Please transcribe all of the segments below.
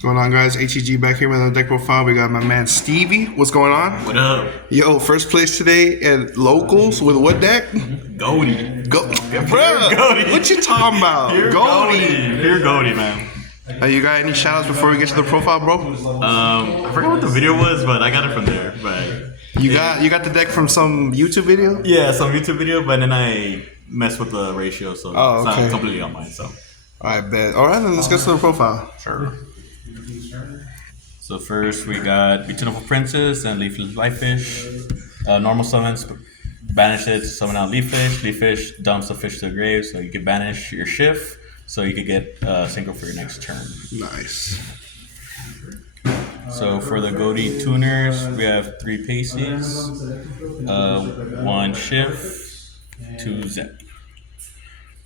What's going on, guys? HEG back here with another deck profile. We got my man Stevie. What's going on? What up? Yo, first place today at locals with what deck? Ghoti. Bruh, what you talking about? Pure Ghoti, man. You got any shout outs before we get to the profile, bro? I forgot what the video was, but I got it from there. But You got the deck from some YouTube video? yeah, some YouTube video, but then I messed with the ratio, so Oh, it's okay. not completely on mine. So I bet. All right, then let's get to the profile. sure. So first we got Beautiful Princess and Leafless Lightfish. Normal summons, banish it, summon out Leaffish. Leaffish dumps the fish to the grave, so you can banish your shift, so you could get synchro for your next turn. Nice. So for the Ghoti tuners, we have 3 pasties, 1 shift, 2 zip.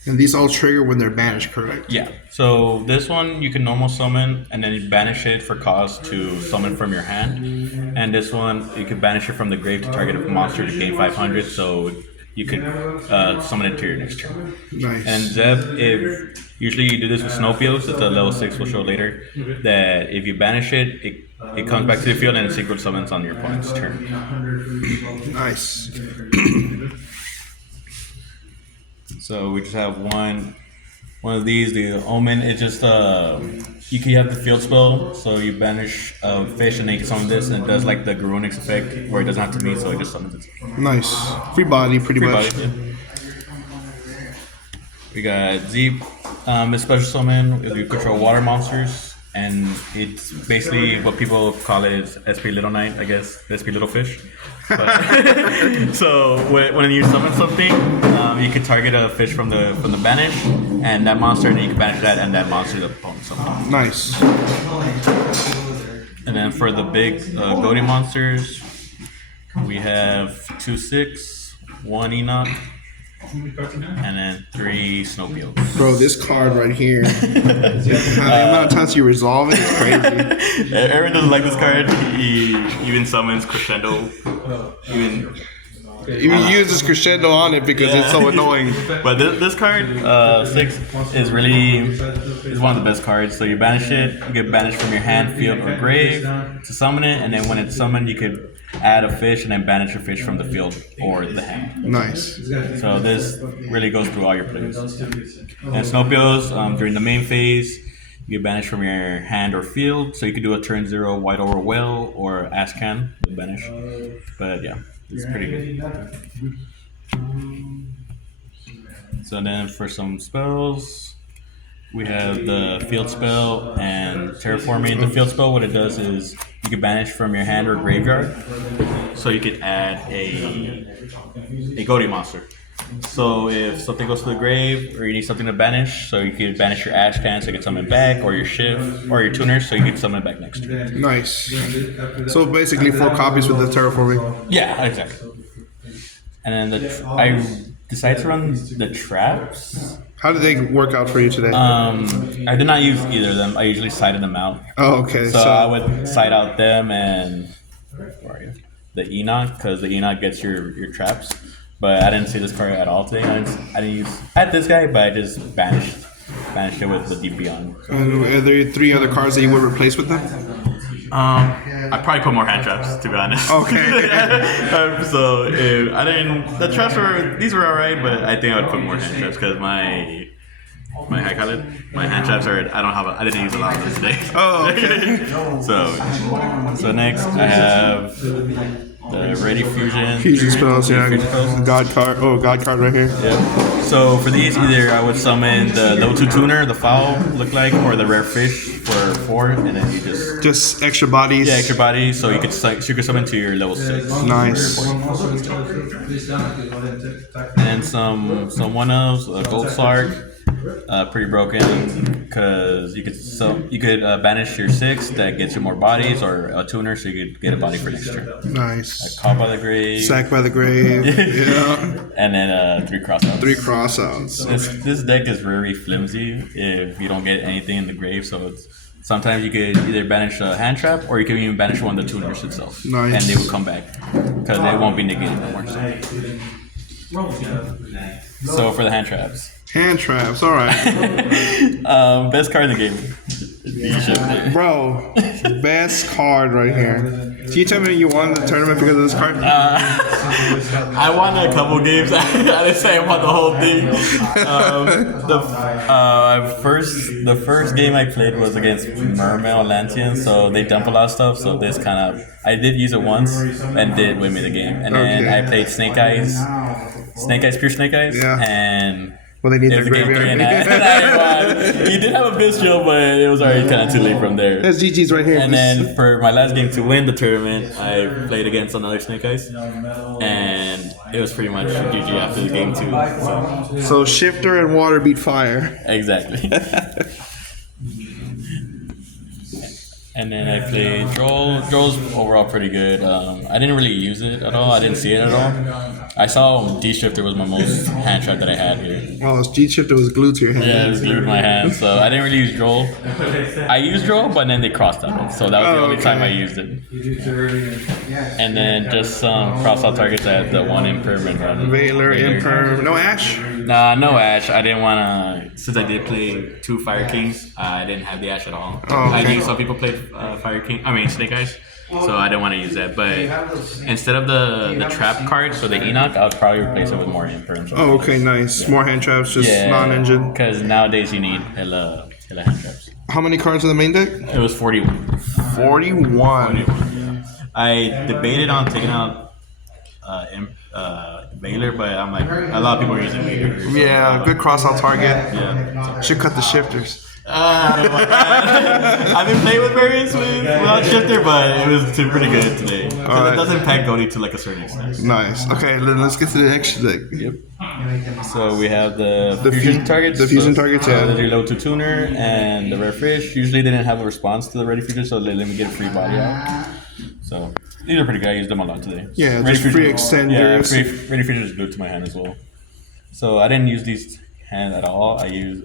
And these all trigger when they're banished, correct? Yeah. So this one you can normal summon and then you banish it for cost to summon from your hand. And this one you can banish it from the grave to target a monster to gain 500. So you can summon it to your next turn. Nice. And Zeb, if usually you do this with Snowfields, it's a level 6 we'll show later, that if you banish it, it comes back to the field and it synchro summons on your opponent's turn. Nice. So we just have one of these, the Omen. It just you can have the field spell, so you banish a fish and then you can summon this, and it does like the Garunix effect where it doesn't have to meet, so it just summons it. Nice. Free body, pretty Free much. body, yeah. We got Zeep. It's special summon if you control water monsters, and it's basically what people call it is SP Little Knight, I guess, SP Little Fish. But, so when you summon something, you can target a fish from the banish, and that monster, and then you can banish that, and that monster the opponent summon. Nice. And then for the big Ghoti monsters, we have 2/6, 1 Enoch, and then 3 Snowfields. Bro, this card right here. The amount of times you resolve it is crazy. Aaron doesn't like this card. He even summons Crescendo. You use this crescendo on it because it's so annoying. But this card, 6, is one of the best cards. So you banish it, you get banished from your hand, field, or grave to summon it, and then when it's summoned, you could add a fish and then banish a fish from the field or the hand. Nice. So this really goes through all your plays. And Snowfields, during the main phase, you get banished from your hand or field, so you could do a turn 0 White Over Whale or Ascan with banish. But yeah, it's pretty good. So then for some spells, we have the field spell and terraforming. The field spell, what it does is you can banish from your hand or graveyard, so you could add a Ghoti monster. So if something goes to the grave or you need something to banish, so you can banish your Ash Can so you can summon it back, or your Shift, or your Tuner so you can summon it back next turn. Nice. So basically 4 copies with the terraforming. Yeah, exactly. And then I decided to run the traps. How did they work out for you today? I did not use either of them. I usually sided them out. Oh, okay. So I would side out them and where are you? The Enoch, because the Enoch gets your traps. But I didn't see this card at all today. I had this guy, but I just banished it with the Deep Beyond. And are there 3 other cards that you would replace with them? I probably put more hand traps, to be honest. Okay. So I didn't. The traps these were alright, but I think I would put more hand traps because my hand traps are. I didn't use a lot of them today. Oh, okay. So next I have the Ready Fusion. Fusion spells, yeah. Fusion spells. God card right here. Yeah. So for these, either I would summon the level 2 tuner, the foul look like, or the rare fish for 4, and then you just extra bodies. Yeah, extra bodies, so you could summon to your level 6. Nice. And some one-ofs, Gold Sark. Pretty broken because you could banish your 6 that gets you more bodies, or a tuner so you could get a body for next turn. Nice. Caught by the grave. Sacked by the grave. Yeah. And then 3 crossouts. 3 crossouts. This deck is very flimsy if you don't get anything in the grave, so sometimes you could either banish a hand trap or you can even banish one of the tuners itself. Nice. And they will come back because they won't be negated no more. So for the hand traps. Hand traps, alright. Best card in the game. D-shifter. Bro, best card right here. Can you tell me you won the tournament because of this card? I won a couple games. I didn't say I won the whole thing. The first game I played was against Mermail Lantian, so they dump a lot of stuff. So this kind of I did use it once and did win me the game. And then I played Snake Eyes, pure Snake Eyes, and. Well, they need It the was a game graveyard. 3 and I won. He did have a bistro, but it was already kind of too late from there. That's GG's right here. And then for my last game to win the tournament, I played against another Snake Eyes, and it was pretty much GG after the game too. So shifter and water beat fire. Exactly. And then I played Joel. Joel's overall pretty good. I didn't really use it at all. I didn't see it at all. I saw D-Shifter was my most hand trap that I had here. Well, this G shifter was glued to your hand. Yeah, it was glued to my hand, so I didn't really use Joel. I used Joel, but then they crossed out it, so that was the only time I used it. And then just some cross-out targets. I had the one Imperm and Veiler, Imperm. No Ash? Nah, no Ash. I didn't want to, since I did play 2 Fire Kings, I didn't have the Ash at all. Oh, okay. I think some people played Snake Eyes, so I didn't want to use that. But instead of the trap card, so the Enoch, I would probably replace it with more Imperm. Oh, okay, nice. More hand traps, just non-engine. Because nowadays you need hella hand traps. How many cards in the main deck? It was 41. 41. I debated on taking out Baylor, but I'm like, a lot of people are using Baylor. So Yeah, good cross-out target. Yeah. Should cut the shifters. I don't know about that. I've been playing with variants without shifter, but it was pretty good today. Because it doesn't pack Ghoti to like a certain extent. Nice. Okay, then let's get to the extra deck. Yep. So we have the fusion targets. The fusion targets, yeah. The reload to tuner and the rare fish. Usually they didn't have a response to the ready fusion, so they let me get a free body out. So these are pretty good. I used them a lot today. Yeah, Ready just free Fusion- Yeah, extenders. ready fusion is glued to my hand as well. So I didn't use these hand at all. I used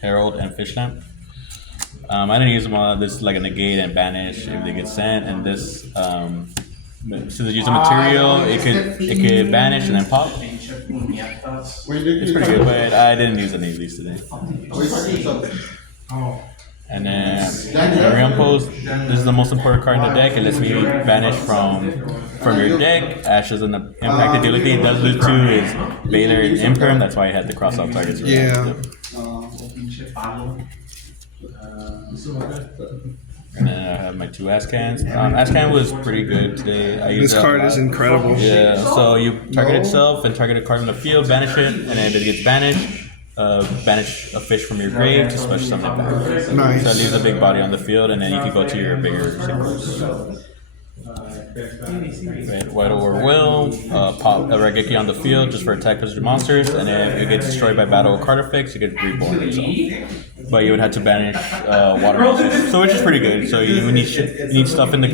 Herald and Fish Lamp. I didn't use them on this like a negate and banish if they get sent, and this since it used a material, it could banish and then pop. It's pretty good, but I didn't use any of these today. And then Realm Post, this is the most important card in the deck. It lets me banish from your deck. Ashes and the impact ability it does lose to is Baylor and Imperm. That's why I had the cross-out targets. Yeah. And then I have my 2 Ascans. Ascan was pretty good today. I used This card is incredible. Yeah, so you target itself and target a card in the field, banish it, and then if it gets banished, banish a fish from your grave to special summon it back. Nice. So it leaves a big body on the field, and then you can go to your bigger symbols. White or Will, pop a Regeki on the field just for attack position monsters, and then if it gets destroyed by battle or card effects, it gets reborn itself. But you would have to banish water monsters, so which is pretty good. So you need stuff in the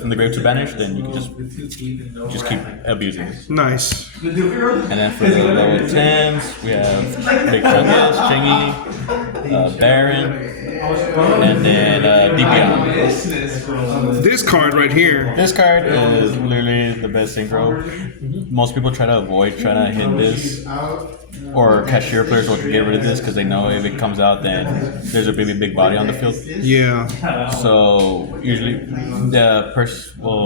from the grave to banish, then you can just keep abusing it. Nice. And then for the level 10s, we have Big Chungus, Chingy, Baron, and then Deepion. This card right here. This card is literally the best synchro. Most people try to avoid trying to hit this, or cashier players will get rid of this because they know if it comes out, then there's a big body on the field. Yeah. So usually the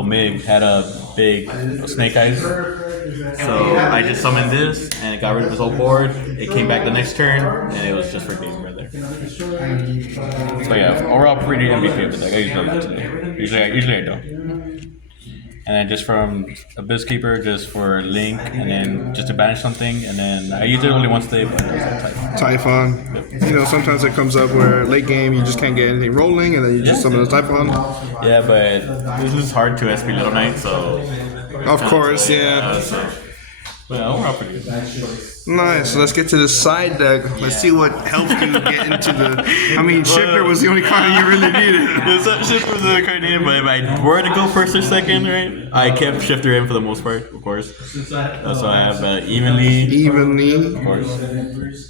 Mig had a big Snake Eyes. So I just summoned this and it got rid of his whole board. It came back the next turn and it was just for game right there. So yeah, overall pretty MVP of the deck. I usually like today. Usually I don't. And then just from Abyss Keeper, just for Link, and then just to banish something, and then I use it only once a day, but Typhon. You know, sometimes it comes up where late game you just can't get anything rolling, and then you just summon a Typhon. Yeah, but this is hard to SP Little Knight, so... Of course, yeah. But overall pretty good. Nice. So let's get to the side deck. Let's see what helps you get into the... I mean, Shifter was the only card you really needed. Shifter was the only card needed, but if I were to go first or second, right, I kept Shifter in for the most part, of course. So I have Evenly, of course.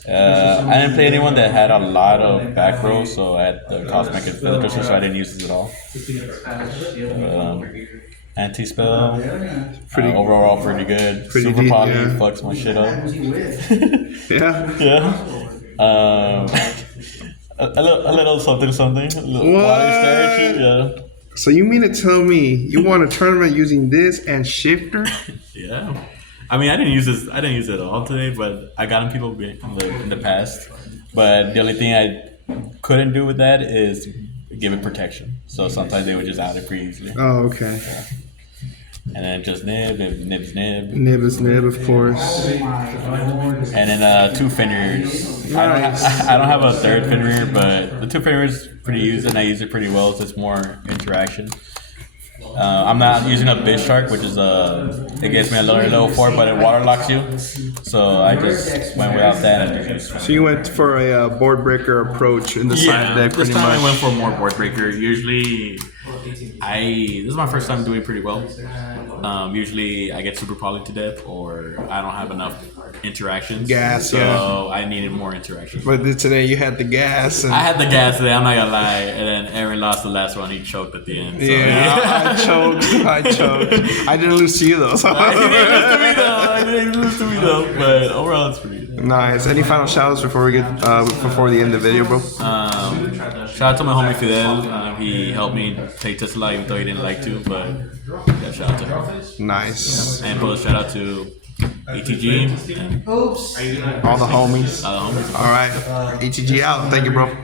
I didn't play anyone that had a lot of back row, so I had the Cosmic and Filtration, so I didn't use this at all. Anti-spell, overall pretty good. Super deep, Poly yeah. fucks my shit up. Yeah. Yeah. a little something, a little What? water stir, yeah. So you mean to tell me you won a tournament using this and shifter? Yeah. I mean, I didn't use this. I didn't use it at all today, but I got in people in the past. But the only thing I couldn't do with that is give it protection. So sometimes they would just out it pretty easily. Oh, okay. And then just nib, and nib's nib. Nib is nib, of course. And then 2 fingers. I don't have a third finger, but the 2 fingers pretty used, and I use it pretty well. So it's more interaction. I'm not using a bit shark, which is it gets me a lower level 4, but it water locks you. So I just went without that. And So you went for a board breaker approach in the side deck, this pretty time much. I went for more board breaker. Usually, this is my first time doing pretty well. Usually I get super poly to death, or I don't have enough interactions. Gas, so yeah. I needed more interactions. But today you had the gas. And I had the gas today, I'm not gonna lie, and then Aaron lost the last one. He choked at the end. So, yeah, I choked. I didn't lose to you though. So. I didn't lose to me though, but overall it's pretty good. Nice. Any final shoutouts before we get before the end of the video, bro? Shout out to my homie Fidel. He helped me take Tesla even though he didn't like to, but yeah, shout out to him. Nice. And post shout out to ETG and All the homies. all the homies. All right. ETG out. Thank you, bro.